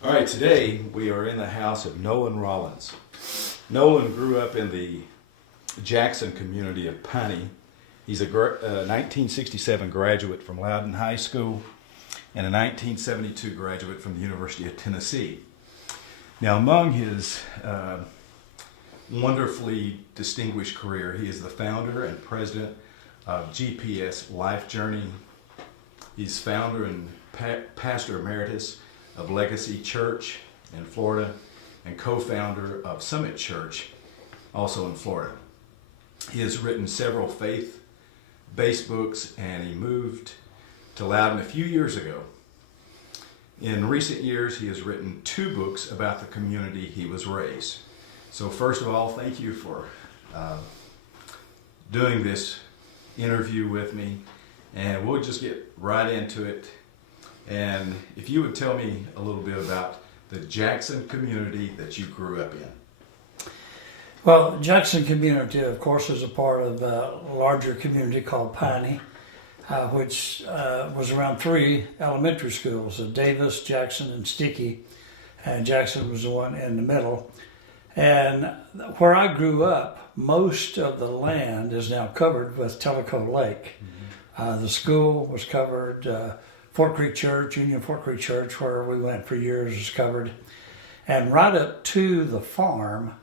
All right, today we are in the house of Nolen Rollins. Nolen grew up in the Jackson community of Piney. He's a 1967 graduate from Loudon High School and a 1972 graduate from the University of Tennessee. Now, among his wonderfully distinguished career, he is the founder and president of GPS Life Journey. He's founder and pastor emeritus of Legacy Church in Florida and co-founder of Summit Church, also in Florida. He has written several faith-based books, and he moved to Loudon a few years ago. In recent years, he has written 2 books about the community he was raised. So first of all, thank you for doing this interview with me, and we'll just get right into it. And if you would tell me a little bit about the Jackson community that you grew up in. Well, Jackson community, of course, is a part of a larger community called Piney, which was around 3 elementary schools, Davis, Jackson, and Stickey, and Jackson was the one in the middle. And where I grew up, most of the land is now covered with Tellico Lake. Mm-hmm. The school was covered, Fort Creek Church, Union Fort Creek Church, where we went for years, is covered. And right up to the farm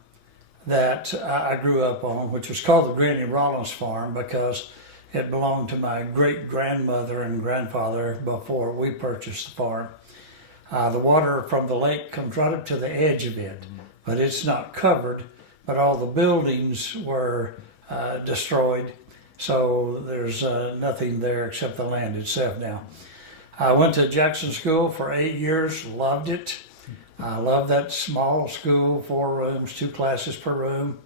that I grew up on, which was called the Granny Rollins Farm because it belonged to my great-grandmother and grandfather before we purchased the farm. The water from the lake comes right up to the edge of it, but it's not covered, but all the buildings were destroyed, so there's nothing there except the land itself now. I went to Jackson School for 8 years, loved it. I loved that small school, 4 rooms, 2 classes per room.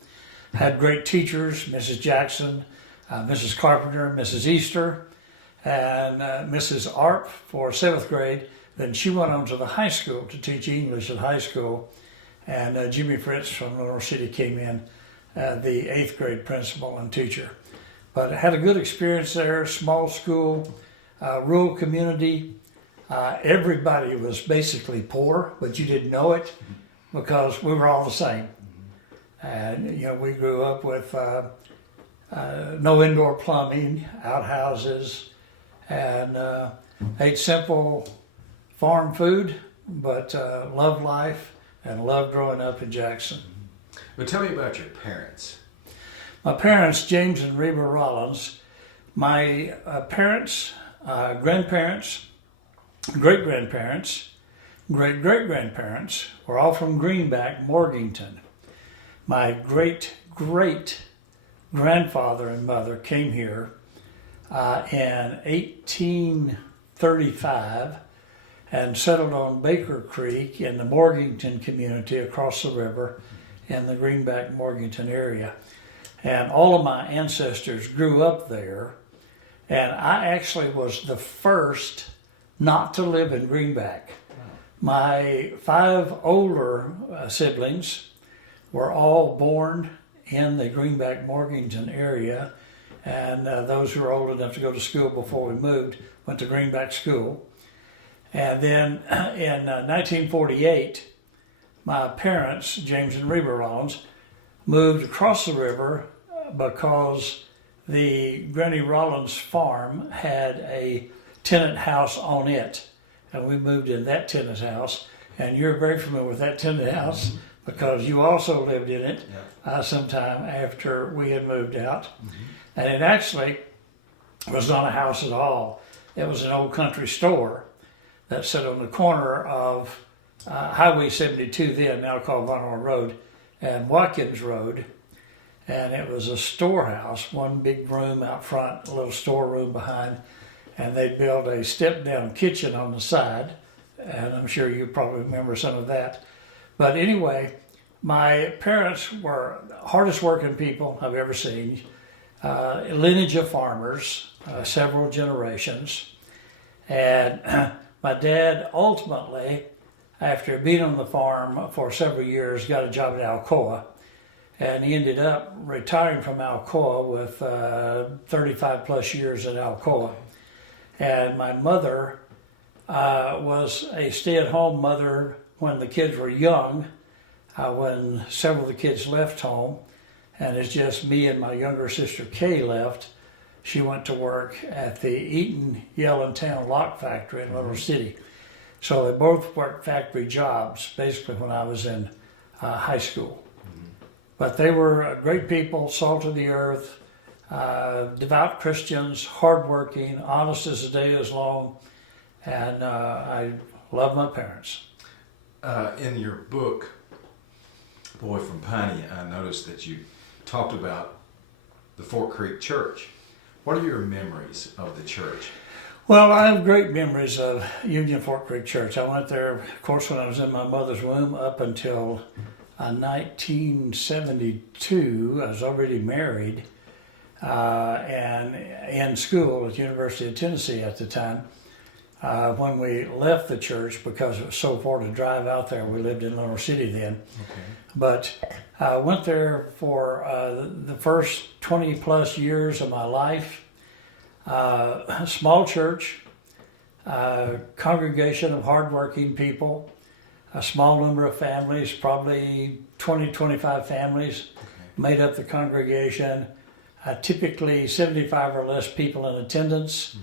Had great teachers, Mrs. Jackson, Mrs. Carpenter, Mrs. Easter, and Mrs. Arp for 7th grade. Then she went on to the high school to teach English at high school. And Jimmy Fritz from Lenore City came in, the 8th grade principal and teacher. But I had a good experience there, small school, rural community. Everybody was basically poor, but you didn't know it because we were all the same. And we grew up with no indoor plumbing, outhouses, and ate simple farm food, but loved life and loved growing up in Jackson. But tell me about your parents. My parents, James and Reba Rollins, my parents, grandparents, great-grandparents, great-great-grandparents were all from Greenback, Morganton. My great-great-grandfather and mother came here in 1835 and settled on Baker Creek in the Morganton community across the river in the Greenback, Morganton area. And all of my ancestors grew up there, and I actually was the first not to live in Greenback. My 5 older siblings were all born in the Greenback, Morganton area, and those who were old enough to go to school before we moved went to Greenback School. And then in 1948, my parents, James and Reba Rollins, moved across the river because the Granny Rollins farm had a tenant house on it, and we moved in that tenant house. And you're very familiar with that tenant house because you also lived in it sometime after we had moved out. And it actually was not a house at all. It was an old country store that sat on the corner of Highway 72 then, now called Von Road, and Watkins Road. And it was a storehouse, one big room out front, a little storeroom behind, and they built a step-down kitchen on the side, and I'm sure you probably remember some of that. But anyway, my parents were the hardest working people I've ever seen, lineage of farmers, several generations, and my dad ultimately, after being on the farm for several years, got a job at Alcoa, and he ended up retiring from Alcoa with 35 plus years at Alcoa. And my mother was a stay-at-home mother when the kids were young, when several of the kids left home, and it's just me and my younger sister Kay left, she went to work at the Eaton Yellowtown Lock Factory in Little City. So they both worked factory jobs, basically when I was in high school. But they were great people, salt of the earth, devout Christians, hardworking, honest as the day is long, and I love my parents. In your book, Boy from Piney, I noticed that you talked about the Fort Creek Church. What are your memories of the church? Well, I have great memories of Union Fort Creek Church. I went there, of course, when I was in my mother's womb up until 1972. I was already married and in school at the University of Tennessee at the time. When we left the church, because it was so far to drive out there, we lived in Little City then. Okay. But I went there for the first 20 plus years of my life. A small church, congregation of hardworking people, a small number of families, probably 20, 25 families made up the congregation. Typically 75 or less people in attendance.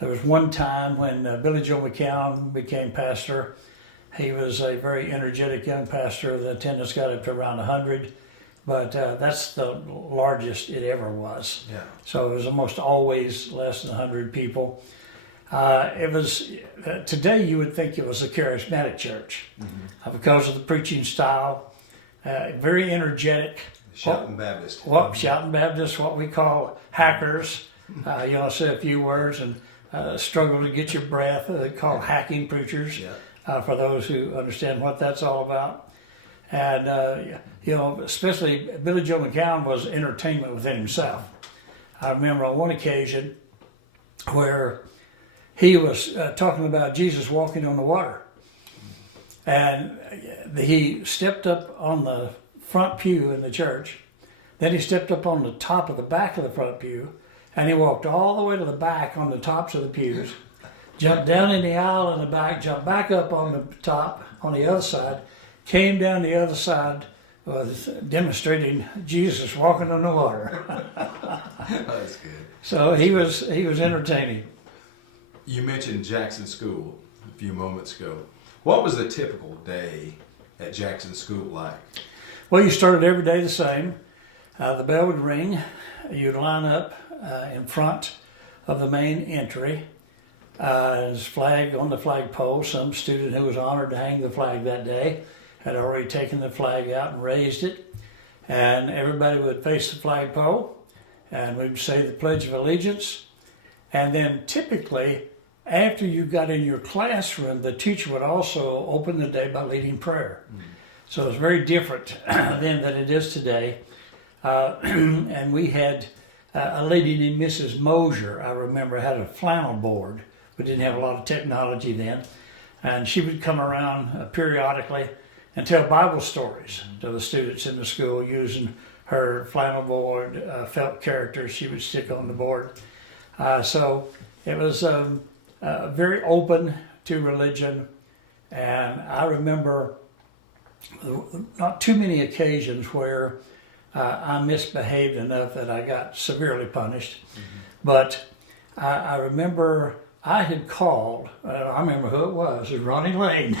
There was one time when Billy Joe McCown became pastor. He was a very energetic young pastor. The attendance got up to around 100, but that's the largest it ever was. Yeah. So it was almost always less than 100 people. It was, today you would think it was a charismatic church because of the preaching style, very energetic. Shouting Baptist. Shouting Baptist, what we call hackers. Say a few words and struggle to get your breath. They call hacking preachers, for those who understand what that's all about. And, especially Billy Joe McCown was entertainment within himself. I remember on one occasion where he was talking about Jesus walking on the water. And he stepped up on the front pew in the church. Then he stepped up on the top of the back of the front pew, and he walked all the way to the back on the tops of the pews, jumped down in the aisle in the back, jumped back up on the top on the other side, came down the other side, demonstrating Jesus walking on the water. That's good. So he was entertaining. You mentioned Jackson School a few moments ago. What was the typical day at Jackson School like? Well, you started every day the same. The bell would ring. You'd line up in front of the main entry. There's flag on the flagpole. Some student who was honored to hang the flag that day had already taken the flag out and raised it. And everybody would face the flagpole, and we'd say the Pledge of Allegiance. And then typically, after you got in your classroom, the teacher would also open the day by leading prayer. So it was very different then than it is today. And we had a lady named Mrs. Mosier, I remember, had a flannel board. We didn't have a lot of technology then. And she would come around periodically and tell Bible stories to the students in the school using her flannel board, felt characters she would stick on the board. So it was very open to religion. And I remember not too many occasions where I misbehaved enough that I got severely punished. But I remember I had called, I remember who it was Ronnie Lane,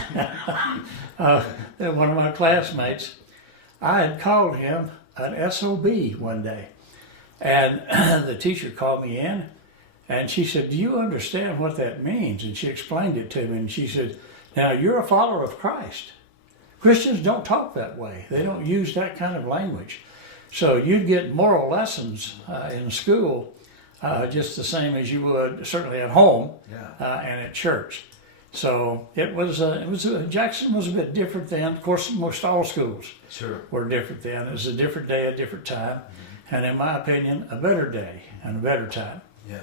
one of my classmates. I had called him an SOB one day. And the teacher called me in and she said, "Do you understand what that means?" And she explained it to me and she said, "Now you're a follower of Christ. Christians don't talk that way. They don't use that kind of language. So you'd get moral lessons in school just the same as you would certainly at home and at church." So it was Jackson was a bit different then. Of course, most all schools were different then. It was a different day, a different time, and in my opinion, a better day and a better time. Yeah.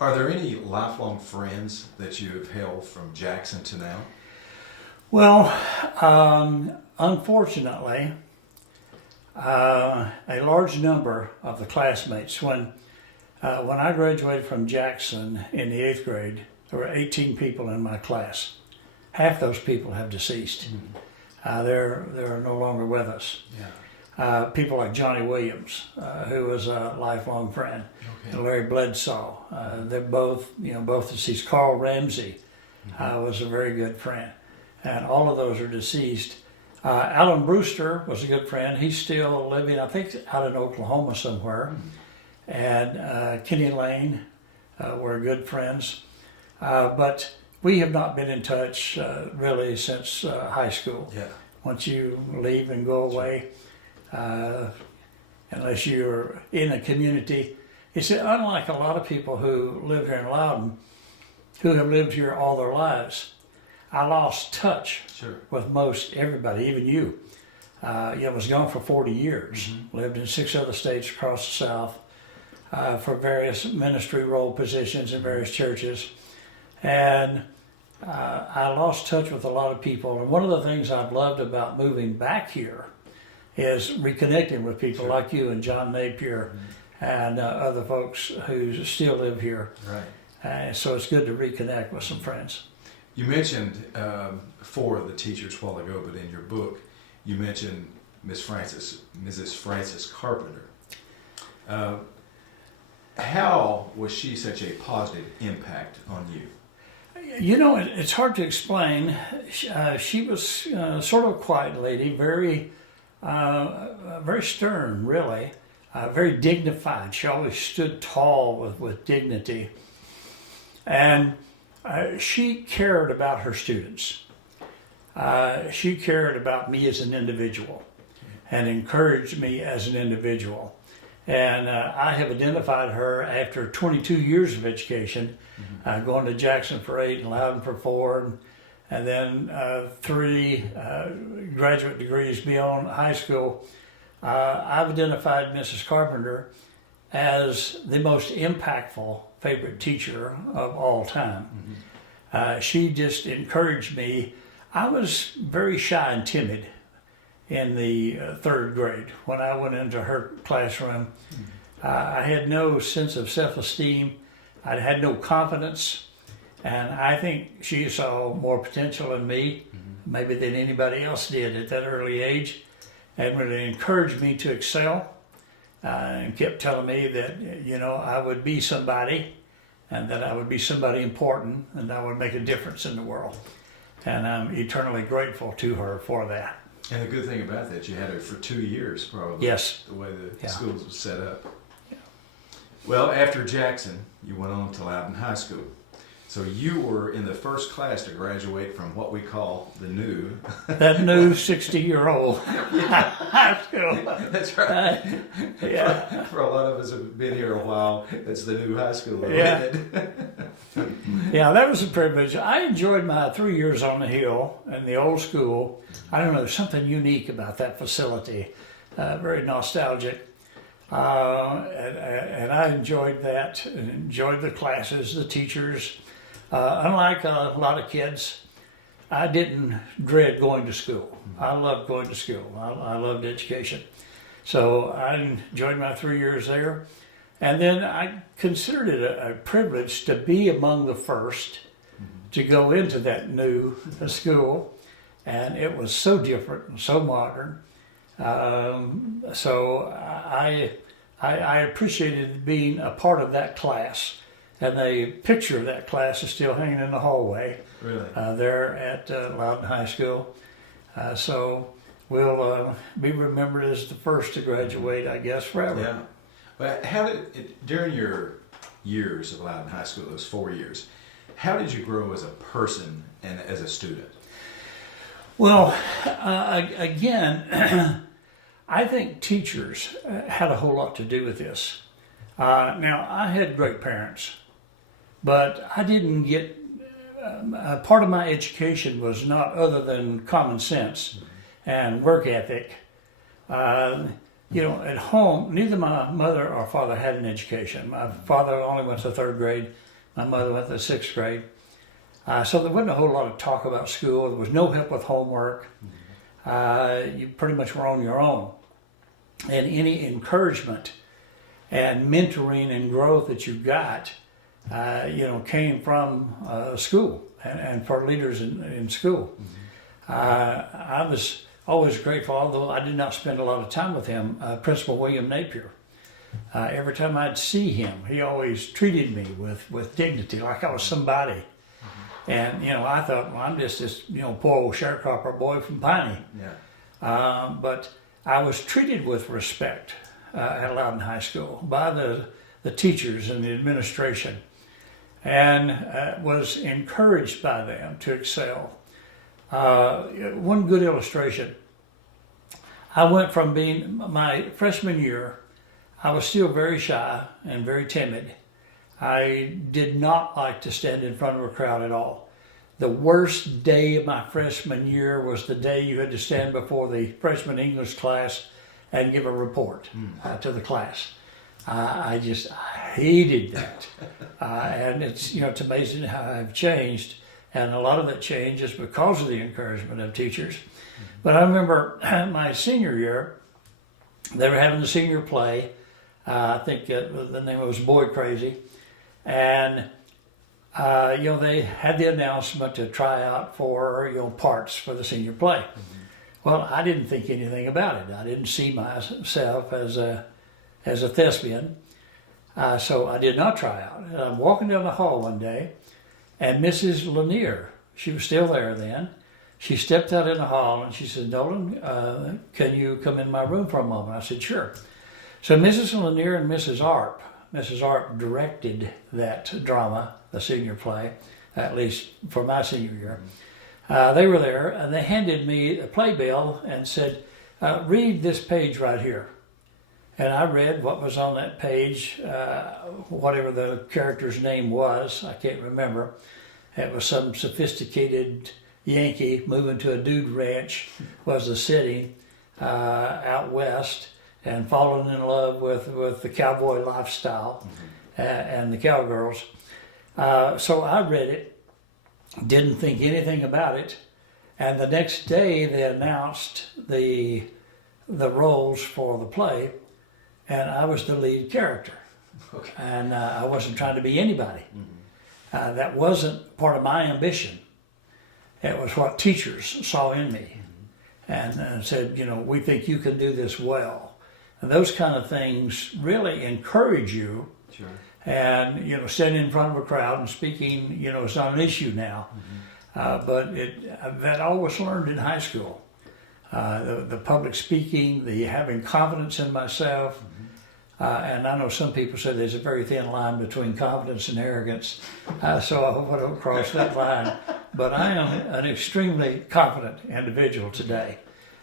Are there any lifelong friends that you have held from Jackson to now? Well, unfortunately, a large number of the classmates, when I graduated from Jackson in the 8th grade, there were 18 people in my class. half those people have deceased. They're no longer with us. Yeah. People like Johnny Williams, who was a lifelong friend, and Larry Bledsoe. They're both deceased. Carl Ramsey was a very good friend, and all of those are deceased. Alan Brewster was a good friend. He's still living, I think, out in Oklahoma somewhere. And Kenny Lane were good friends. But we have not been in touch really since high school. Yeah. Once you leave and go away, unless you're in a community. It's unlike a lot of people who live here in Loudon, who have lived here all their lives. I lost touch with most everybody, even you. I was gone for 40 years, lived in 6 other states across the South for various ministry role positions in various churches. And I lost touch with a lot of people. And one of the things I've loved about moving back here is reconnecting with people like you and John Napier and other folks who still live here. Right. So it's good to reconnect with some friends. You mentioned 4 of the teachers a while ago, but in your book, you mentioned Mrs. Frances Carpenter. How was she such a positive impact on you? It's hard to explain. She was sort of a quiet lady, very stern, really, very dignified. She always stood tall with dignity. And she cared about her students. She cared about me as an individual and encouraged me as an individual. And I have identified her after 22 years of education, going to Jackson for 8 and Loudon for 4, and then 3 graduate degrees beyond high school. I've identified Mrs. Carpenter as the most impactful favorite teacher of all time. She just encouraged me. I was very shy and timid in the 3rd grade. When I went into her classroom, I had no sense of self-esteem. I had no confidence. And I think she saw more potential in me, maybe than anybody else did at that early age, and really encouraged me to excel. And kept telling me that, I would be somebody, and that I would be somebody important, and I would make a difference in the world. And I'm eternally grateful to her for that. And the good thing about that, you had her for 2 years, probably. Yes. The way the schools was set up. Yeah. Well, after Jackson, you went on to Loudon High School. So you were in the first class to graduate from what we call the new. That new 60-year-old high school. That's right. Yeah. For a lot of us who've been here a while, it's the new high school. Yeah. Isn't it? Yeah, that was a privilege. I enjoyed my 3 years on the Hill in the old school. I don't know, there's something unique about that facility. Very nostalgic. And I enjoyed that, and enjoyed the classes, the teachers. Unlike a lot of kids, I didn't dread going to school. I loved going to school. I loved education. So I enjoyed my 3 years there. And then I considered it a privilege to be among the first to go into that new school. And it was so different and so modern. So I appreciated being a part of that class. And the picture of that class is still hanging in the hallway. Really? There at Loudon High School. So we'll be remembered as the first to graduate, I guess, forever. Yeah. But how did it, during your years of Loudon High School, those 4 years, how did you grow as a person and as a student? Well, again, I think teachers had a whole lot to do with this. Now, I had great parents, but I didn't get, part of my education was not other than common sense and work ethic. At home, neither my mother or father had an education. My father only went to 3rd grade. My mother went to 6th grade. So there wasn't a whole lot of talk about school. There was no help with homework. You pretty much were on your own. And any encouragement and mentoring and growth that you got came from school and for leaders in school. I was always grateful, although I did not spend a lot of time with him, Principal William Napier. Every time I'd see him, he always treated me with dignity, like I was somebody. And, I thought, well, I'm just this, poor old sharecropper boy from Piney. Yeah. But I was treated with respect at Loudon High School by the teachers and the administration, and was encouraged by them to excel. One good illustration, I went from being, my freshman year, I was still very shy and very timid. I did not like to stand in front of a crowd at all. The worst day of my freshman year was the day you had to stand before the freshman English class and give a report to the class. I hated that. And it's amazing how I've changed. And a lot of that change is because of the encouragement of teachers. But I remember my senior year, they were having the senior play. I think the name was Boy Crazy. And, they had the announcement to try out for, parts for the senior play. Well, I didn't think anything about it. I didn't see myself as a thespian. So I did not try out. And I'm walking down the hall one day, and Mrs. Lanier, she was still there then, she stepped out in the hall and she said, Nolen, can you come in my room for a moment? I said, sure. So Mrs. Lanier and Mrs. Arp directed that drama, the senior play, at least for my senior year. They were there and they handed me a playbill and said, read this page right here. And I read what was on that page, whatever the character's name was, I can't remember. It was some sophisticated Yankee moving to a dude ranch was the setting out west, and falling in love with the cowboy lifestyle and the cowgirls. So I read it, didn't think anything about it, and the next day they announced the roles for the play, and I was the lead character. Okay. And I wasn't trying to be anybody. That wasn't part of my ambition. It was what teachers saw in me and said, we think you can do this well. And those kind of things really encourage you. Sure. And, standing in front of a crowd and speaking, it's not an issue now. But that I was learned in high school. The public speaking, the having confidence in myself. And I know some people say there's a very thin line between confidence and arrogance. So I hope I don't cross that line. But I am an extremely confident individual today.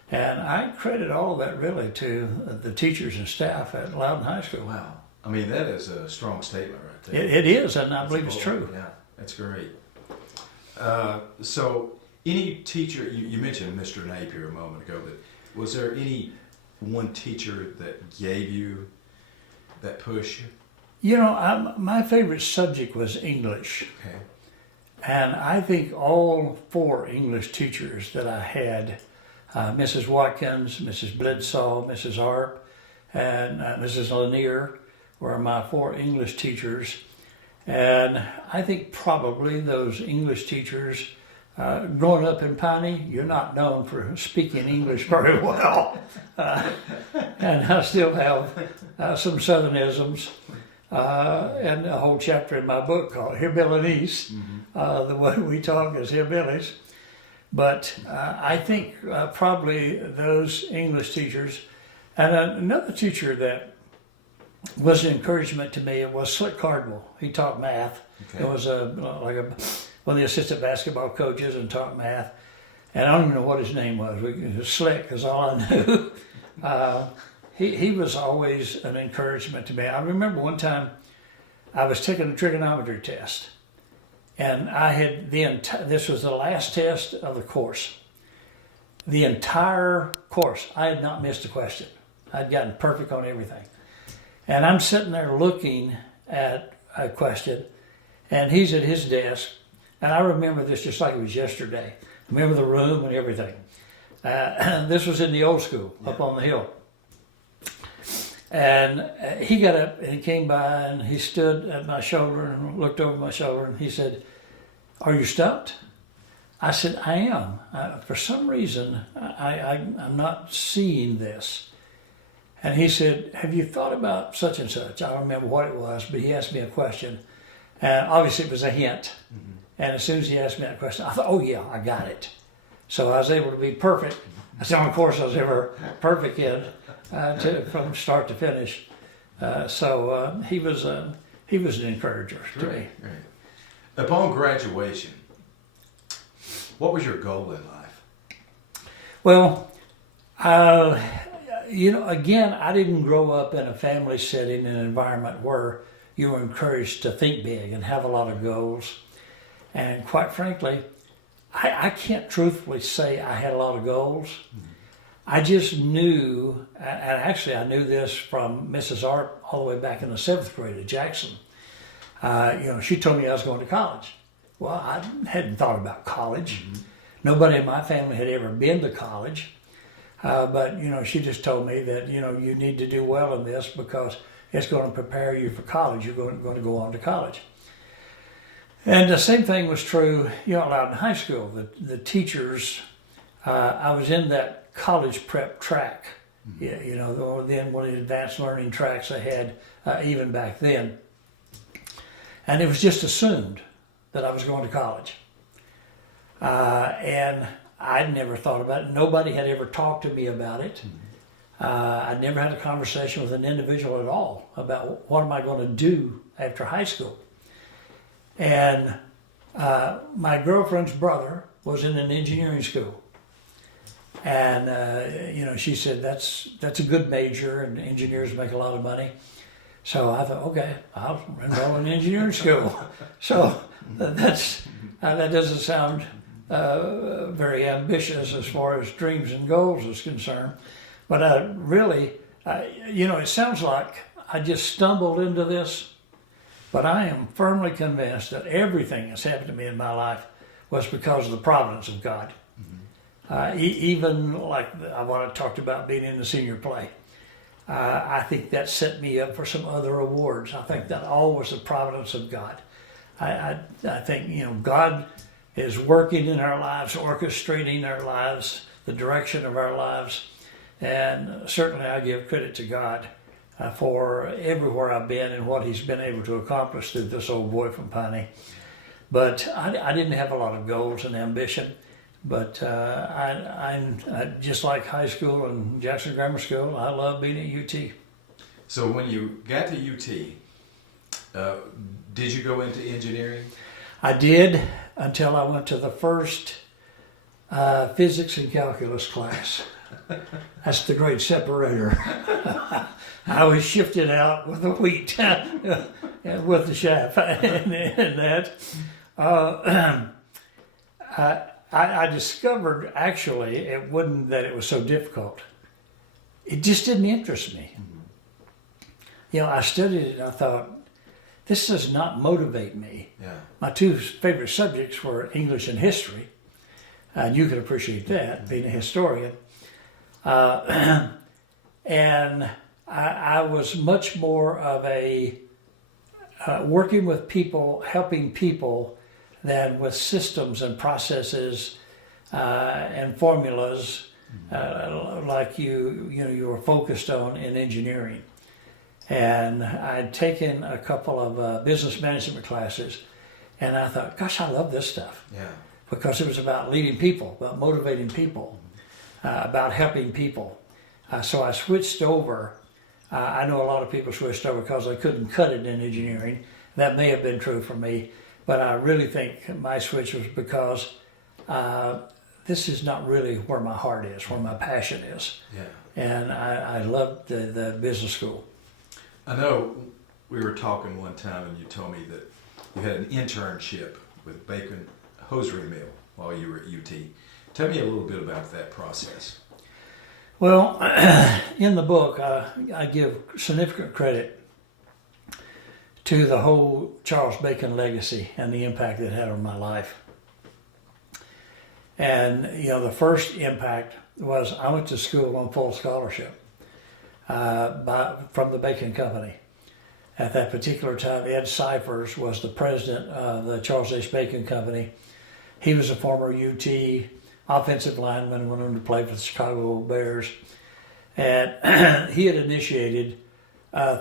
And I credit all of that really to the teachers and staff at Loudon High School. Wow. I mean, that is a strong statement right there. It is, and I believe it's true. Yeah, that's great. So any teacher, you mentioned Mr. Napier a moment ago, but was there any one teacher that gave you that push? My favorite subject was English. Okay. And I think all 4 English teachers that I had, Mrs. Watkins, Mrs. Bledsaw, Mrs. Arp, and Mrs. Lanier were my 4 English teachers. And I think probably those English teachers, growing up in Piney, you're not known for speaking English very well. And I still have some Southernisms. And a whole chapter in my book called Hillbillies. The way we talk is hillbillies. But I think probably those English teachers, and another teacher that was an encouragement to me, it was Slick Cardwell. He taught math. Okay. It was one of the assistant basketball coaches and taught math. And I don't even know what his name was. Slick is all I knew. He was always an encouragement to me. I remember one time I was taking a trigonometry test, and I had this was the last test of the course. The entire course, I had not missed a question. I'd gotten perfect on everything. And I'm sitting there looking at a question, and he's at his desk, and I remember this just like it was yesterday. I remember the room and everything. This was in the old school up on the hill. And he got up and he came by and he stood at my shoulder and looked over my shoulder and he said, "Are you stumped?" I said, "I am. For some reason, I'm not seeing this." And he said, "Have you thought about such and such?" I don't remember what it was, but he asked me a question. And obviously it was a hint. Mm-hmm. And as soon as he asked me that question, I thought, "Oh yeah, I got it." So I was able to be perfect. That's the only course I was ever perfect in, from start to finish. So he was an encourager to me. Right. Upon graduation, what was your goal in life? Well, again, I didn't grow up in a family setting, an environment where you were encouraged to think big and have a lot of goals. And quite frankly, I can't truthfully say I had a lot of goals. Mm-hmm. I just knew, and actually I knew this from Mrs. Art all the way back in the 7th grade at Jackson. She told me I was going to college. Well, I hadn't thought about college. Mm-hmm. Nobody in my family had ever been to college. But she just told me that, you need to do well in this because it's going to prepare you for college. You're going to go on to college. And the same thing was true, at Loudon High School. The teachers, I was in that college prep track, mm-hmm. Then one of the advanced learning tracks I had even back then. And it was just assumed that I was going to college. And I'd never thought about it. Nobody had ever talked to me about it. Mm-hmm. I'd never had a conversation with an individual at all about what am I going to do after high school. And my girlfriend's brother was in an engineering school. And, she said, that's a good major and engineers make a lot of money. So I thought, okay, I'll enroll in engineering school. So that doesn't sound very ambitious as far as dreams and goals is concerned. But it sounds like I just stumbled into this. But I am firmly convinced that everything that's happened to me in my life was because of the providence of God. Mm-hmm. Even like what I talked about being in the senior play. I think that set me up for some other awards. I think that all was the providence of God. I think, God is working in our lives, orchestrating our lives, the direction of our lives. And certainly I give credit to God for everywhere I've been and what he's been able to accomplish through this old boy from Piney. But I didn't have a lot of goals and ambition. But I just like high school and Jackson Grammar School, I love being at UT. So when you got to UT, did you go into engineering? I did until I went to the first physics and calculus class. That's the great separator. I was shifted out with the wheat, with the shaft, and that. I discovered actually it wasn't that it was so difficult. It just didn't interest me. Mm-hmm. I studied it and I thought, this does not motivate me. Yeah. My two favorite subjects were English and history, and you can appreciate that, mm-hmm. being a historian. And I was much more of a working with people, helping people, than with systems and processes and formulas like you were focused on in engineering. And I'd taken a couple of business management classes, and I thought, gosh, I love this stuff. Yeah. Because it was about leading people, about motivating people, about helping people. So I switched over. I know a lot of people switched over because they couldn't cut it in engineering. That may have been true for me. But I really think my switch was because this is not really where my heart is, where my passion is. Yeah. And I loved the business school. I know we were talking one time and you told me that you had an internship with Bacon Hosiery Mill while you were at UT. Tell me a little bit about that process. Well, in the book, I give significant credit to the whole Charles Bacon legacy and the impact it had on my life. And, the first impact was I went to school on full scholarship. from the Bacon Company. At that particular time, Ed Cyphers was the president of the Charles H. Bacon Company. He was a former UT offensive lineman, went on to play for the Chicago Bears. And he had initiated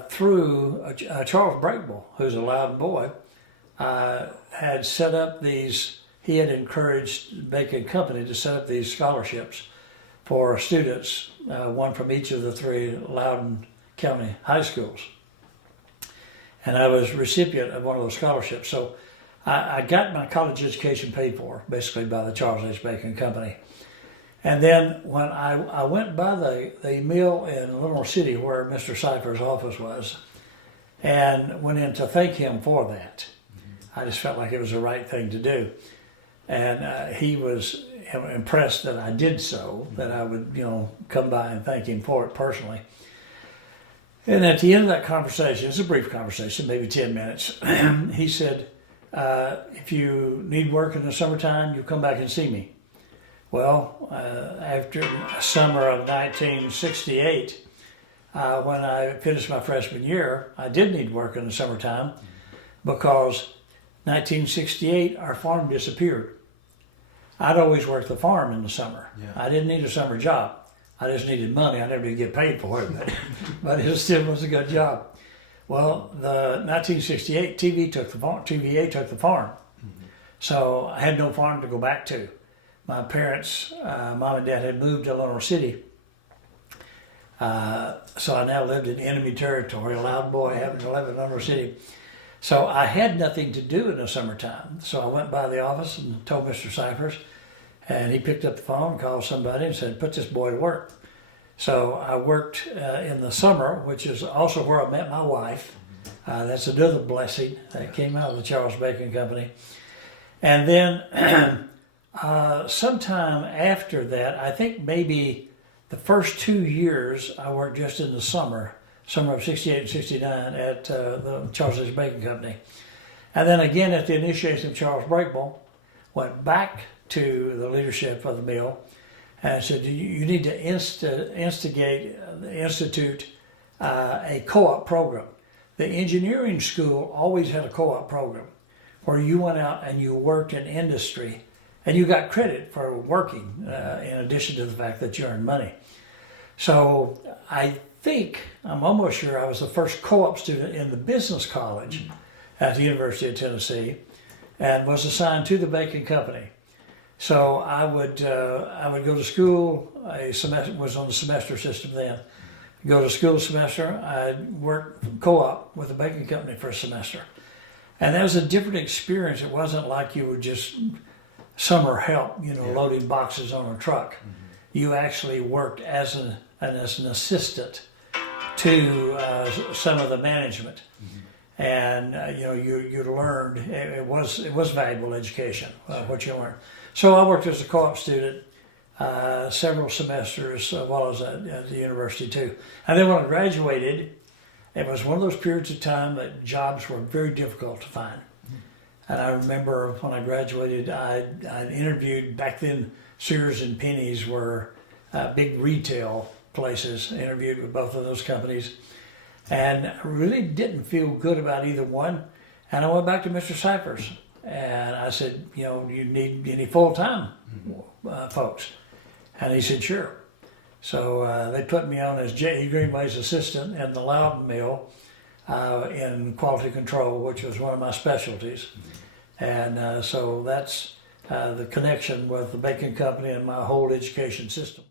through Charles Breakable, who's a Loudon boy, had set up these, he had encouraged Bacon Company to set up these scholarships for students, one from each of the 3 Loudon County high schools. And I was recipient of one of those scholarships. So I got my college education paid for, basically by the Charles H. Bacon Company. And then when I went by the mill in Little City where Mr. Cypher's office was, and went in to thank him for that. I just felt like it was the right thing to do. And he was impressed that I did so, that I would, come by and thank him for it personally. And at the end of that conversation, it's a brief conversation, maybe 10 minutes, he said, if you need work in the summertime, you come back and see me. Well, after summer of 1968, when I finished my freshman year, I did need work in the summertime because 1968, our farm disappeared. I'd always worked the farm in the summer. Yeah. I didn't need a summer job. I just needed money. I never did get paid for it, but it still was a good job. Well, the 1968 TVA took the farm. Mm-hmm. So I had no farm to go back to. My parents, mom and dad, had moved to Loudon City. So I now lived in enemy territory, a Loudon boy having to live in Loudon City. So I had nothing to do in the summertime. So I went by the office and told Mr. Cyphers, and he picked up the phone and called somebody and said, put this boy to work. So I worked in the summer, which is also where I met my wife. That's another blessing that came out of the Charles Bacon Company. And then sometime after that, I think maybe the first 2 years I worked just in the summer of 68 and 69 at the Charles H. Bacon Company. And then again at the initiation of Charles Breakable, went back to the leadership of the mill and said, you need to institute a co-op program. The engineering school always had a co-op program where you went out and you worked in industry and you got credit for working in addition to the fact that you earned money. So I'm almost sure I was the first co-op student in the business college at the University of Tennessee and was assigned to the Bacon Company. So I would go to school, was on the semester system then, go to school semester, I'd work co-op with the Bacon Company for a semester. And that was a different experience. It wasn't like you would just summer help, loading boxes on a truck. Mm-hmm. You actually worked as an assistant to some of the management. Mm-hmm. And you learned, it was valuable education, what you learned. So I worked as a co-op student several semesters while I was at the university too. And then when I graduated, it was one of those periods of time that jobs were very difficult to find. And I remember when I graduated, I interviewed, back then Sears and Penny's were big retail places, interviewed with both of those companies, and really didn't feel good about either one. And I went back to Mr. Cyphers and I said, you need any full-time folks? And he said, sure. So they put me on as J.E. Greenway's assistant in the Loudon mill in quality control, which was one of my specialties. And so that's the connection with the Bacon Company and my whole education system.